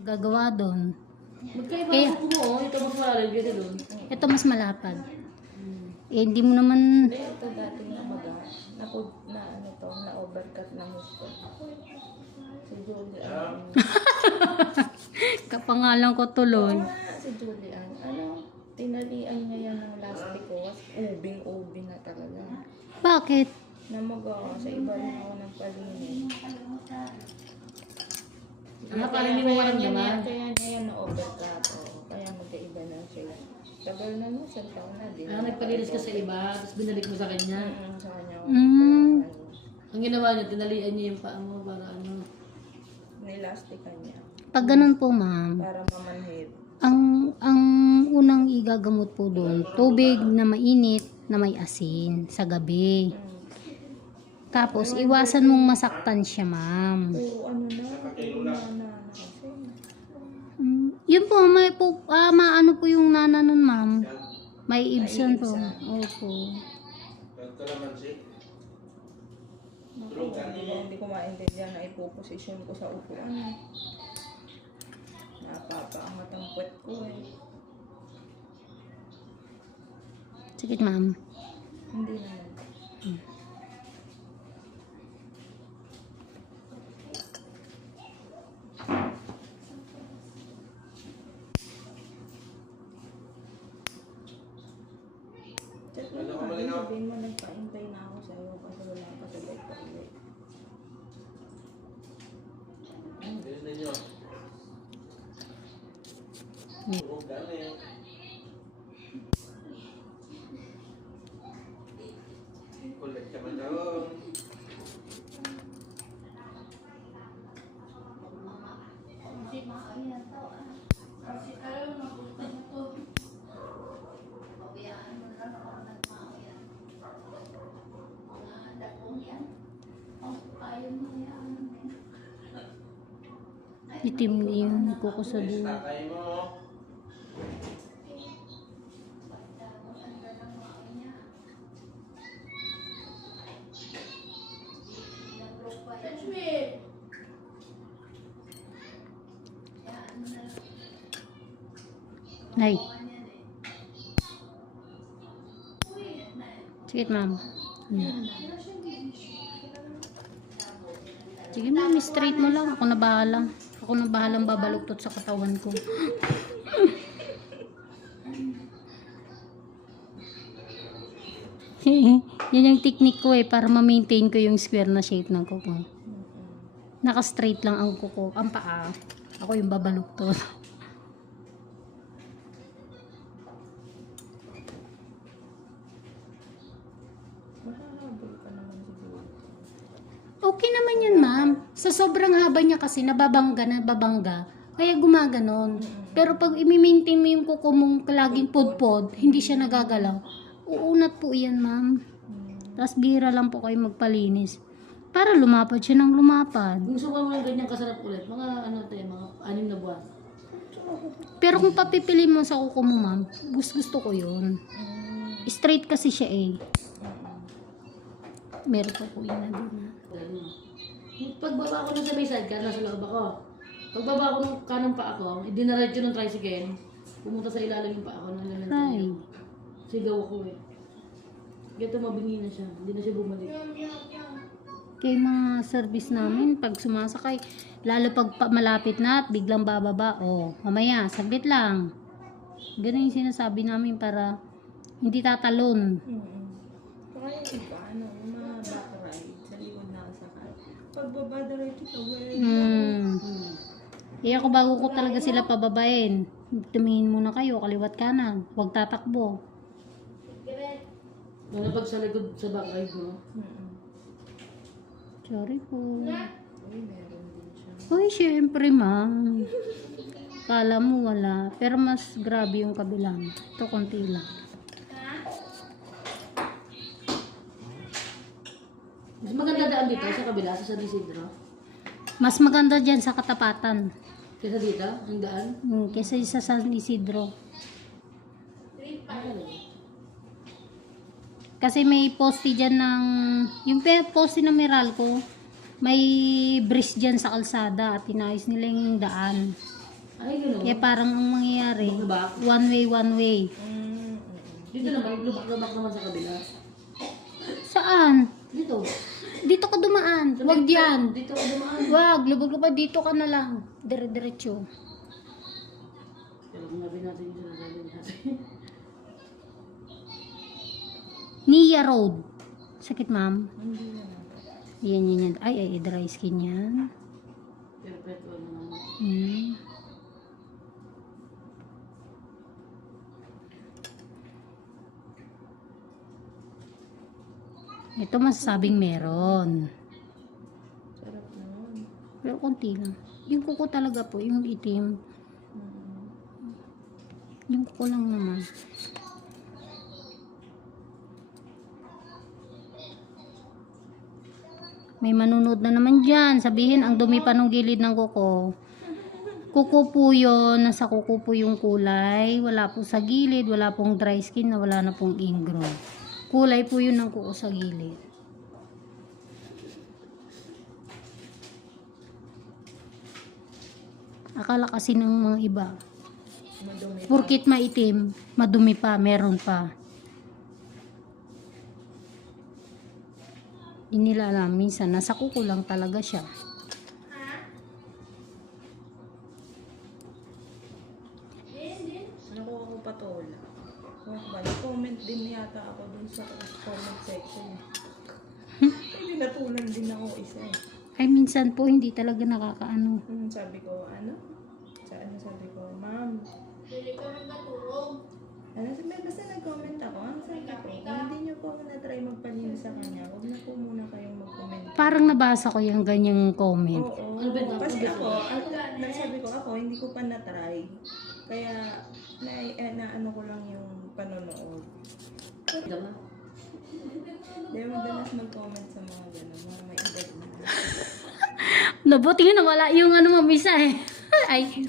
Gagawa doon. Magkaiba Eh, ang kuko mo, ito mas malalim yun doon. ito mas malapad. Eh, hindi mo naman... Hindi, ito dating namaga. Na ano to, na overcut ng gusto. Si Julian. Kapangalan ko tuloy. Si Julian. Ano, tinalian niya yan ng lastik ko. Ubing-ubing na talaga. Bakit? Namaga sa iba rin ako ng palinis. Parang hindi mo maramdaman. Kaya niya yan na overcut. Kaya magkaiba na siya. Tagal na no, sa taon na din. Nagpalinis ka sa iba, tapos binalik mo sa kanya. Sa kanya. Ang ginawa niya, tinalian niya yung paa mo para ano. Nilastikan niya. Pag ganun po, ma'am, Para mamanhid. ang unang igagamot po doon, tubig na mainit na may asin sa gabi. Tapos, iwasan mong masaktan siya, ma'am. Oo, ano na kasi. Yun po, may po, maano po yung nana nun, ma'am. May ibsan po. Opo. Hindi ko maintindihan na ipoposisyon ko sa upuan. Napapaangat ang puwet ko eh. Sige, ma'am. Hindi naman. Sabihin mo, nagpaintay na ako sa'yo kasi wala pa sa bed pa ulit. Kulit ka man daw. Itim yung kuko sa dulo. Tatay mo. Nay. Sige, ma'am. Sige, ma'am. Straight mo lang. Ako na bahala. Ako na bahalang babaluktot sa katawan ko. Yan yung technique ko eh. Para ma-maintain ko yung square na shape ng kuko. Naka-straight lang ang kuko. Ang paa. Ako yung babaluktot. Mahahabol ka naman siguro. Okay naman yun, ma'am. Sa sobrang haba niya kasi nababangga. Kaya gumaganon. Pero pag i-maintain mo yung kuko mong laging podpod, hindi siya nagagalaw. Uunat po yan, ma'am. Tapos bihira lang po kayo magpalinis. Para lumapad siya ng lumapad. Kung suka mo ng ganyang kasarap ulit, mga ano tayo, mga 6 na buwan. Pero kung papipili mo sa kuko mo, ma'am, gusto ko yun. Straight kasi siya eh. Meron pa po yun na din. Pagbaba ko nun sa may sidecar, nasa loob ako. Pagbaba ko ng kanang pa ako, dinaradyo ng tricycle, pumunta sa ilalim yung pa ako ng lalantay. Right. Sigaw ako eh. Gato mabingi na siya, hindi na siya bumalik. Kaya mga service namin, pag sumasakay, lalo pag malapit na at biglang bababa, mamaya, saglit lang. Ganun yung sinasabi namin para hindi tatalon. Kaya yung iba, ano, yung mga back ride, sa likod na sakay. Pagbaba diretso tawid. Kaya ako bago ko talaga sila pababain, tumingin muna kayo, kaliwat kanan, huwag tatakbo. Ano pag sa likod sa back ride mo? Sorry po. Uy, meron din siya. Uy, syempre ma'am. Kala mo wala, pero mas grabe yung kabilang. Ito konti lang. Mas maganda daan dito sa kabila, sa San Isidro. Mas maganda dyan sa katapatan. Kesa dito, ang daan. Kesa sa San Isidro. Kasi may poste dyan ng, yung poste ng Meralco, may bridge dyan sa kalsada at inayos nila yung daan. Ay, gano'n. Kaya parang ang mangyayari, Lubak? one way. Dito naman, lubak-lubak naman sa kabila. Saan? Dito. Dito ka dumaan. Wag diyan. Dito ka dumaan. Wag, lubog-lubog. Dito ka na lang. Dire-diretso. Pero kung gabi natin yung sinasabi natin. Nia Road. Sakit, ma'am. Hindi naman. Yan. Ay, dry skin yan. Perpetual na naman. Yan. Ito masasabing meron. Sarap naman. Pero konti lang. Yung kuko talaga po, yung itim. Yung kuko lang naman. May manunod na naman dyan. Sabihin, ang dumi pa nung gilid ng kuko. Kuko po yun. Nasa kuko po yung kulay. Wala po sa gilid. Wala pong dry skin na wala na pong ingrown. Kulay po yun ng kuko sa gilid. Akala kasi ng mga iba. Madumi pa. Purkit maitim, madumi pa, meron pa. Hindi nila alam, minsan nasa kuko lang talaga siya. Nakuha ko patola. Comment din yata ako dun sa comment section. Hindi natulan din ako isa eh. Ay, minsan po hindi talaga nakakaano. Sabi ko, ano? Sabi ko, ma'am. Pili ka ng natulog. Basta nag-comment ako. Ang sabi ko, kung hindi niyo po ako na-try magpalinis sa kanya, huwag na po muna kayong mag-comment. Parang nabasa ko yung ganyang comment. Oo. Ano ba ito? Kasi ako, nagsabi ko ako, hindi ko pa na-try. Kaya, na-ano ko lang yung panonood. Diba? Dahil madalas mag-comment sa mga gano'n, mga may edad na. Nabuti na wala yung ano mamisa eh. Ay,